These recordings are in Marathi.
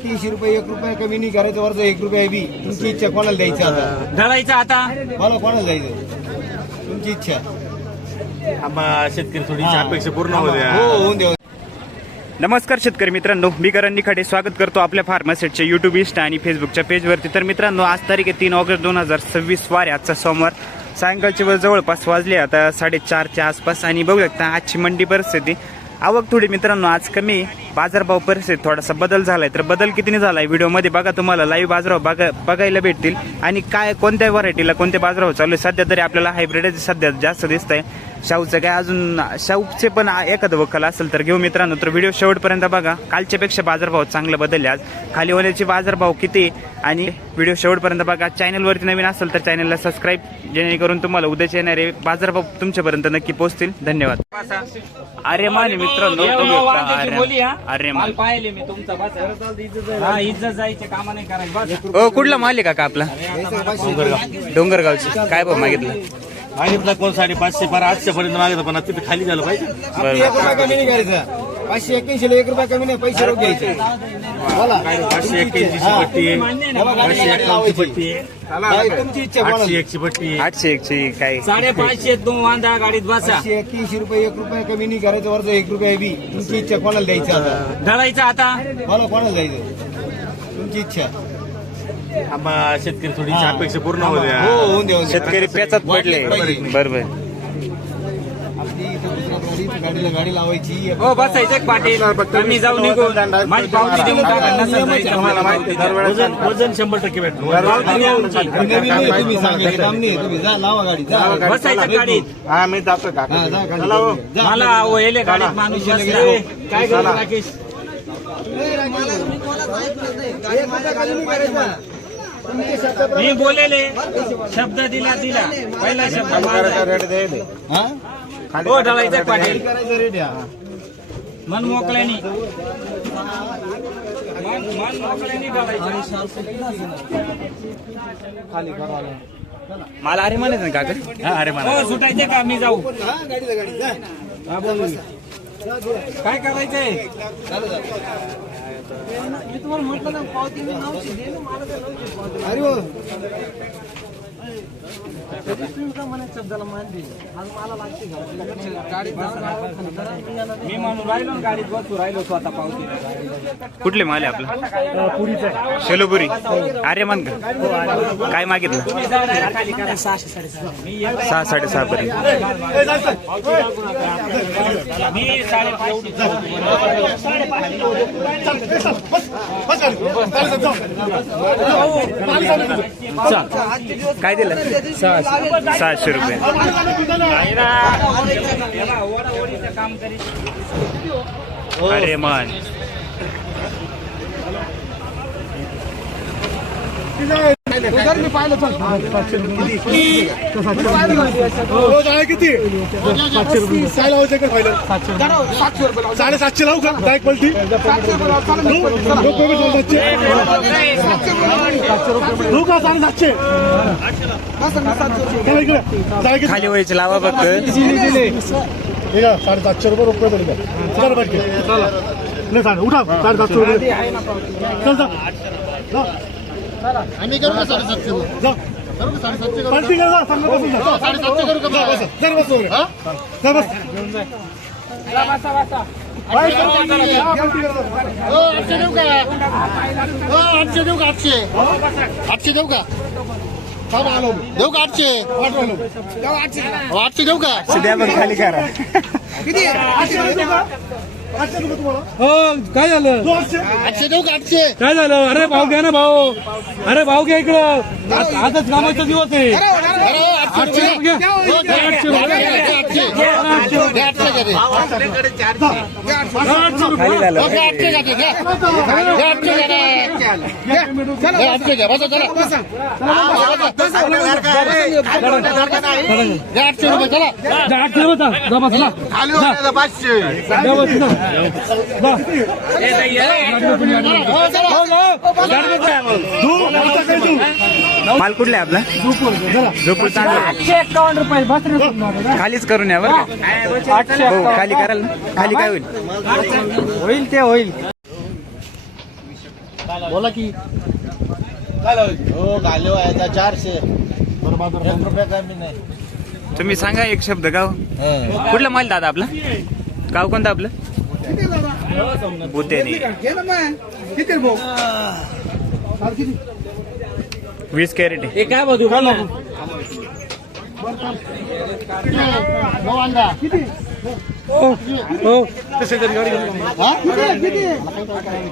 81 रुपये, 1 रुपया कमी नाही करायचं, वरचं 1 रुपया बी. तुमची इच्छा, कोणाला द्यायचं आता? ढळायचं आता मला कोणाला द्यायचं? तुमची इच्छा. शेतकरी थोडी अपेक्षा पूर्ण होऊ द्या. हो, होऊन द्या. नमस्कार शेतकरी मित्रांनो, मी करण निखाडे स्वागत करतो आपल्या फार्मासेटच्या यूट्यूब, इंस्टा आणि फेसबुकच्या पेजवरती. तर मित्रांनो, आज तारीख आहे 3 ऑगस्ट 2026 वार. आजचा सोमवार, सायंकाळची वेळ जवळपास वाजले आता 4:30च्या आसपास. आणि बघू शकता आजची मंडी परिस्थिती. आवक थोडी मित्रांनो आज कमी, बाजारभाव परिस्थिती थोडासा बदल झालाय. तर बदल कितीने झालाय व्हिडिओमध्ये बघा, तुम्हाला लाईव्ह बाजारभाव बघायला भेटतील. आणि काय कोणत्या व्हरायटीला कोणते बाजारभाव चालू आहे. सध्या तरी आपल्याला हायब्रिड सध्या जास्त दिसत आहे. शाहूचं काय अजून शाहूचे पण एखादं वखल असेल तर घेऊ मित्रांनो. तर व्हिडिओ शेवटपर्यंत बघा. कालच्यापेक्षा बाजारभाव चांगले बदलले आज. खाली होण्याचे बाजारभाव किती आणि व्हिडिओ शेवटपर्यंत बघा. चॅनलवरती नवीन असेल तर चॅनलला सबस्क्राईब, जेणेकरून तुम्हाला उद्याचे येणारे बाजारभाव तुमच्यापर्यंत नक्की पोहोचतील. धन्यवाद. अरे मान मित्रांनो, अरे मान पाहिले मी तुमचा इज्जत जायचे कामा नाही करायचं. कुठला माल आहे काका आपला? डोंगरगावची. काय भाव मागितलं? मागितला कोण 550 पर 800 पर्यंत मागितलं, पण तिथे खाली झालं पाहिजे. 1 रुपया कमी नाही करायचं. 581 ला 1 रुपया कमी नाही, पैसे रोख घ्यायचे. बोला. 581 ची पट्टी आहे, 551 ची पट्टी आहे, तुमची इच्छा, कोणाला? 801 ची पट्टी आहे. 801 काय 550 दोन वांदा गाडीत बसा. 81 रुपये, 1 रुपया कमी नाही करायचं, वरचं 1 रुपया बी. तुमची इच्छा, कोणाला द्यायचं आता? ढळायचं आता मला कोणाला द्यायचं? तुमची इच्छा. शेतकरी थोडी अपेक्षा पूर्ण होऊ द्या. हो, होऊन द्या. शेतकरी पेचात पडले. बरोबर. आपली इथं दुसऱ्या गाडीला गाडी लावायची. हो बसायचं पाटील. मी जाऊ निघून माझी पावती देऊन टाका. वजन 100% भेटलं. तुम्ही सांगायचं काम नाही. तुम्ही जा, लावा गाडी, जा. बसायचं गाडीत. हा, मी जातो हा, काका. जा गाडी. जा. मला ओले गाडीत माणूस बसलाय. काय करू राकेश? मी बोलेले शब्द दिला पहिला शब्द हा? हो ढळायचं पाटील. करायचं रेट आहे. मन मोकळ्यानी मन मोकळ्यानी ढळायचं. मला अरे म्हणायचं ना काका. हा, अरे मला हो सुटायचे का? मी जाऊ. हा, गाडीला गाडी, जा. हा बोल. काय करायचंय? अरे हो. मी म्हणून राहिलो ना गाडीत बसू राहिलो स्वतः पावती. कुठले माल आहे आपला? शेलोपुरी. अरे मान का काय मागितलं? 6 6.5 पर्यंत. मी 5.5. काय दिलं? 600 रुपये. काम करीत. अरे मान किती 750 लावू का? डायरेक्ट पलटी खाली व्हायचं लावा फक्त. 750 रुपये पडले. उठा 750 रुपये. आम्ही करू का 750? पार्टी करा, सांगापासून 750 करू का? जर बस वगैरे जर बस. 800 देऊ का? 800 देऊ का? 800 देऊ का? देऊ का 800? 800 देऊ का? सध्या पण खाली करा. किती 800 देऊ का? 800 देऊ तुम्हाला? काय झालं? 800 देऊ का? 800 काय झालं? अरे भाऊ घ्या ना भाऊ. अरे भाऊ घ्या इकडं. आजच कामाचा दिवस आहे. अरे 800 घ्या. 800 खाली झालं. माल कुठला आहे आपला? झोपूर. चांगला 851 रुपये बस रे. खालीच करून या बरं का. हो खाली कराल ना. खाली काय होईल? होईल ते होईल. बोला की हो घालो आहे 400 बरोबर 1 रुपया कमी नाही. तुम्ही सांगा एक शब्द गाव कुठला माल दादा आपला गाव कोणतं आपलं बुद्धेनी 20 कॅरेट आहे. काय बघू अंडा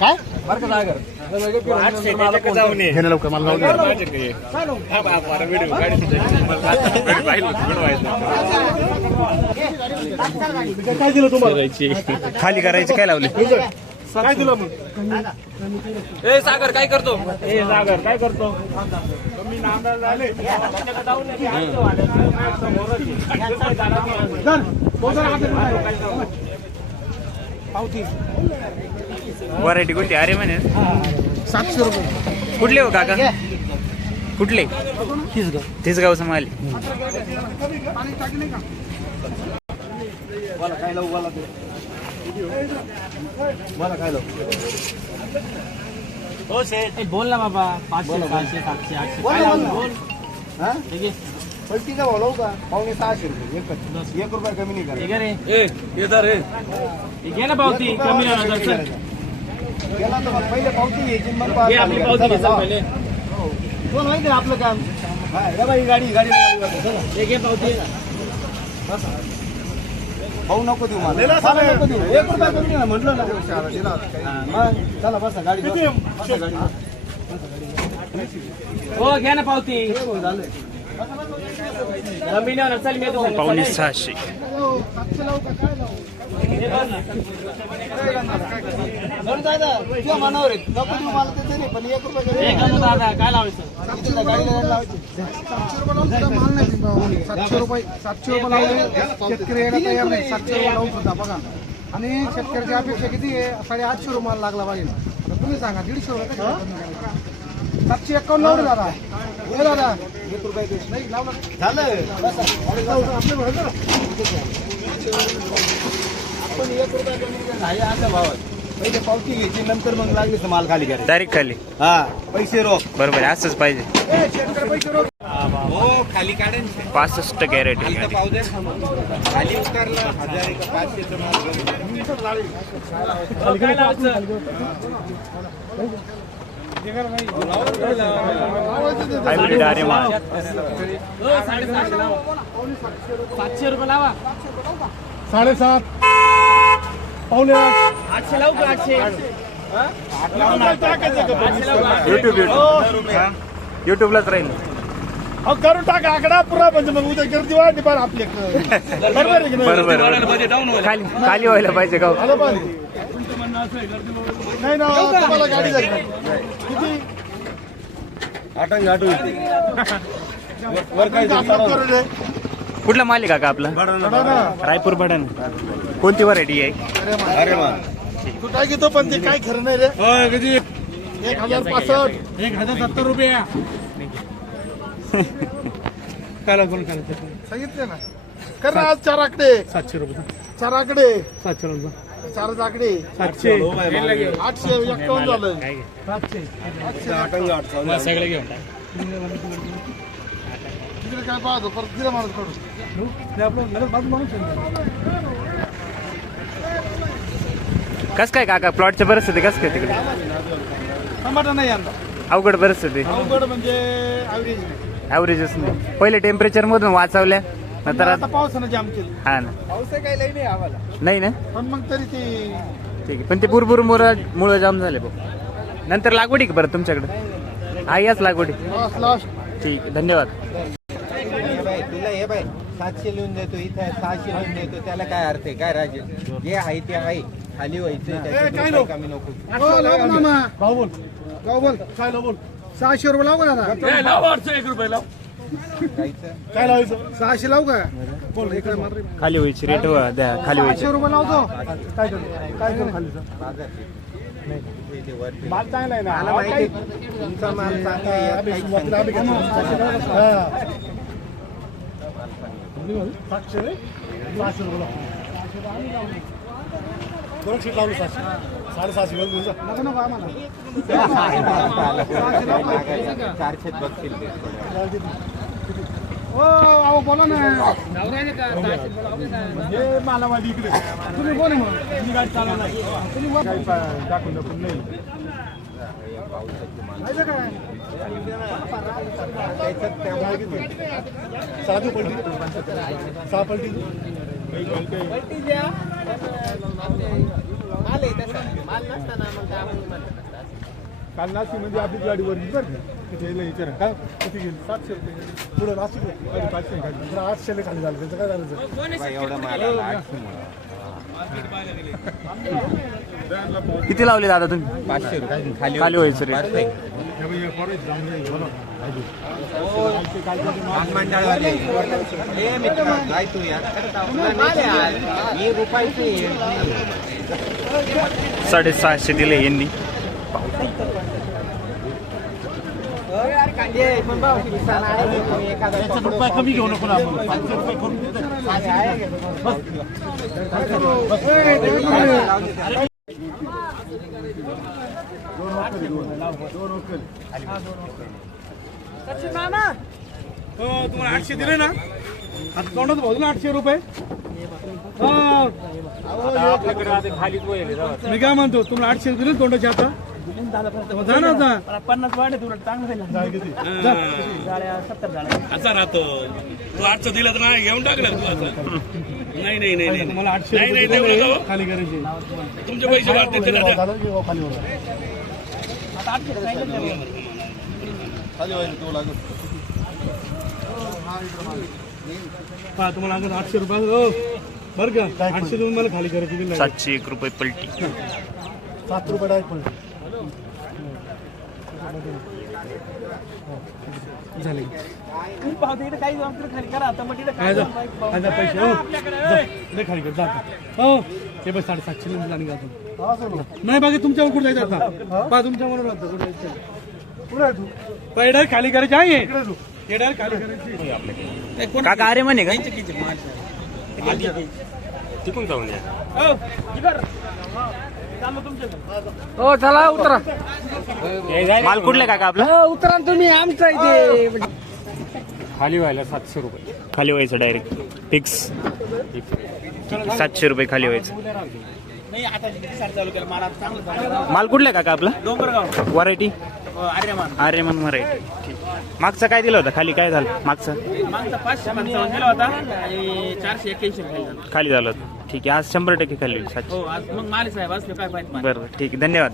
काय घेणं लवकर मला काय दिलं तुम्हाला खाली करायचे काय लावले काय दिलं मग ए सागर काय करतो व्हरायटी कोणती अरे म्हणे 700 रुपये कुठले हो काका कुठले तिसगावचा माल बोल ना बाबा 500 600 700 800 काय लावलं? बोल ठीक आहे पलटीचा भाव लावू का 550 रुपये एकच 1 रुपया कमी नाही ठीक करा. आहे रे हे घे ना पावती कमी नाही होणार सर. गेला तर मग पहिले पावती घ्यायची मग घे आपली पावती घे चल पहिले कोण माहिती ना आपलं काम. ही गाडी हे घे पावती भाऊ नको देऊ मला मला नको देऊ 1 रुपया कमी नाही म्हटलं ना. मग चला बसा गाडी बसा गाडी हो घ्या ना पावती कमी नाही होणार चल मी येतो 5,600 बरं दादा तुझ्या मनावर आहे नको देऊ मला ते तरी पण 1 रुपया कमी हे करू दादा काय लावायचं गाडीला लावायची 700 रुपये लावले शेतकरी यायला तयार नाही 700 रुपये लावून सुद्धा बघा आणि शेतकऱ्याची अपेक्षा किती आहे 850 रुपये माल लागला पाहिजे तर तुम्ही सांगा 150 रुपये कसे 751 लावले दादा हे दादा 1 रुपया कमी. नाही लावलं झालं बसा आपलं बरोबर आपण 1 रुपया कमी नाही अशा भावात पहिले पावती घ्यायची नंतर मग लागली तर माल खाली करायचा. डायरेक्ट खाली हा पैसे रोख बरोबर आहे, असंच पाहिजे शेतकरी पैसे रोख हो खाली काढेन 65 कॅरेट पाहू दे खाली उतरला 1000 का 500 काय लावायचं हायब्रिड अरे माल 750 लावा 700 रुपये लावा 7.5 पावणे 800 लावू का 800 युट्यूबलाच राहील करून टाका आकडा पुरा म्हणजे मग उद्या गर्दी वाढली पण आपली बरोबर आहे की नाही? बरोबर खाली खाली व्हायला पाहिजे गाव आलं पाहिजे नाही ना तुम्हाला गाडी जाईल किती आठवण आठवण करू दे. कुठला माल आहे काका आपला बडा ना. रायपूर बडन कोणती व्हरायटी आहे अरे वा तू काय घेतो पण ते काय खरं नाही रे 1065 1,070 रुपये सांगितले ना कर ना आज 4 आकडे 700 रुपये 4 आकडे 700 रुपये 4 आकडे 700 851 झालं सगळे घेऊन तिकडे काय पाहतो परत दिला माणूस कडून कस काय काका प्लॉटच्या परिस्थिती कस काय तिकडे टमाटा नाही यंदा अवघड परिस्थिती अवघड म्हणजे ऍव्हरेज नाही ॲव्हरेजच नाही पहिले टेम्परेचर मधून वाचवल्या नंतर आता पावसानं जाम केलं हा ना पाऊस काही लई नाही आम्हाला. नाही ना पण मग तरी ते ठीक आहे पण ते बुरबुर मुळे जाम झाले भाऊ नंतर लागवडी का बरं तुमच्याकडे याच लागवडी लास्ट ठीक आहे धन्यवाद तुला हे बाय 700 लिहून देतो इथे 600 लिहून देतो त्याला काय अर्थ आहे काय राजे जे आहे ते आहे खाली व्हायचं त्याच्यात रुपये कमी नको. भाऊ बोल काय बोल 600 रुपये लावू का दादा लावा 1 रुपये लाव जायचं. काय लावायचं 600 लावू का बोल इकडे मात्र खाली व्हायची रेट द्या खाली व्हायची 500 रुपये लावतो काय करू खालीचं बाजार. ते वरती. माल चांगला आहे ना मला माहिती तुमचा माल चांगला आहे, यात काहीच सुरुवातीला आम्ही घेतला. 700 रे? 600 रुपये लावतो. दोन शीट लावली 700 नको नको आम्हाला 400 बघतील ते थोड्या. हो अहो बोला ना तुम्ही कोण आहे मग तुम्ही वर- ऐका काय त्याच्यात त्यामुळे काल नाशिकमध्ये आपली गाडी वरली बरं का तिथे विचारा काय किती गेली 700 रुपये पुढे नाशिक 500 खाली 800 खाली झालं त्याचं काय झालं सर एवढं मला 800 किती लावले दादा तुम्ही 500 रुपये खाली खाली व्हायचं रे. मंडळवाले मित्र काय तू यार मी रुपयाचं 650 दिले यांनी. रुपये कमी घेऊ नको तुम्हाला 800 दिले ना आता तोंडात भाऊ ना 800 रुपये मी काय म्हणतो तुम्हाला 800 दिले तोंडाचे आता जा ना आता 50 वाढे तुला चांगलं असा राहतो तू 800 दिलं तर नाही घेऊन टाकलं तू असं नाही नाही नाही नाही. मला 800 नाही, नाही, रुपये देऊ नका हो. खाली करायचे तुमचे पैसे वाढते ते दादा. हा तुम्हाला अगोदर 800 रुपये हो बरं का 800 देऊन मला खाली करायची बिल नाही. 701 रुपये पलटी. 7 रुपये डायरेक्ट पण झाले काही खाली करा आता मग काय जा काय पैसे हो जा, लय खाली कर जाता हो हे बस 750 लिहून आणि जातो नाही बाकी तुमच्यावर कुठे जायचं आता पहा तुमच्यावर राहतं कुठे जायचं कुठे आहे तू पैडर खाली करायची आहे पेडर खाली करायची काका अरे म्हणे का तिकून जाऊन या हो चला उतरा माल कुठले काका आपला उतरा तुम्ही आमचा इथे खाली व्हायला 700 रुपये खाली व्हायचं डायरेक्ट फिक्स 700 रुपये खाली व्हायचं. नाही आता किती सार चालू केलं मला चांगलं माल कुठला काका आपला डोंगरगाव व्हरायटी आर्यमान आर्यमान व्हरायटी. ठीक. मागचा काय दिलं होतं खाली काय झालं मागचं मागचा 555 दिला होता आणि 481 खाली खाली झालं होतं. ठीक आहे आज 100% खाली होईल 700. हो आज मग माले साहेब असले काय पाहिजे बरं ठीक आहे धन्यवाद.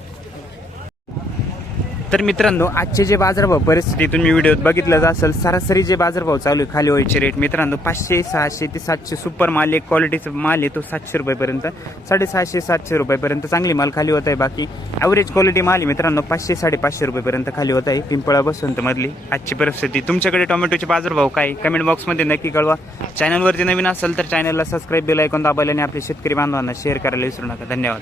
तर मित्रांनो आजचे जे बाजारभाव परिस्थिती तुम्ही व्हिडिओत बघितलं असेल सरासरी जे बाजारभाव चालू आहे खाली व्हायचे रेट मित्रांनो 500 600 ते 700 सुपर माल एक क्वालिटीचा माल आहे तो 700 रुपयेपर्यंत 650 700 रुपयेपर्यंत चांगली माल खाली होत आहे. बाकी ॲव्हरेज क्वालिटी माल आहे मित्रांनो 500 550 रुपयेपर्यंत खाली होत आहे. पिंपळा बसवंत मधली आजची परिस्थिती. तुमच्याकडे टोमॅटोचे बाजारभाव काय कमेंट बॉक्समध्ये नक्की कळवा. चॅनलवरती नवीन असेल तर चॅनलला सबस्क्राईब बेल ऐकून दाबायला आणि आपल्या शेतकरी बांधवांना शेअर करायला विसरू नका. धन्यवाद.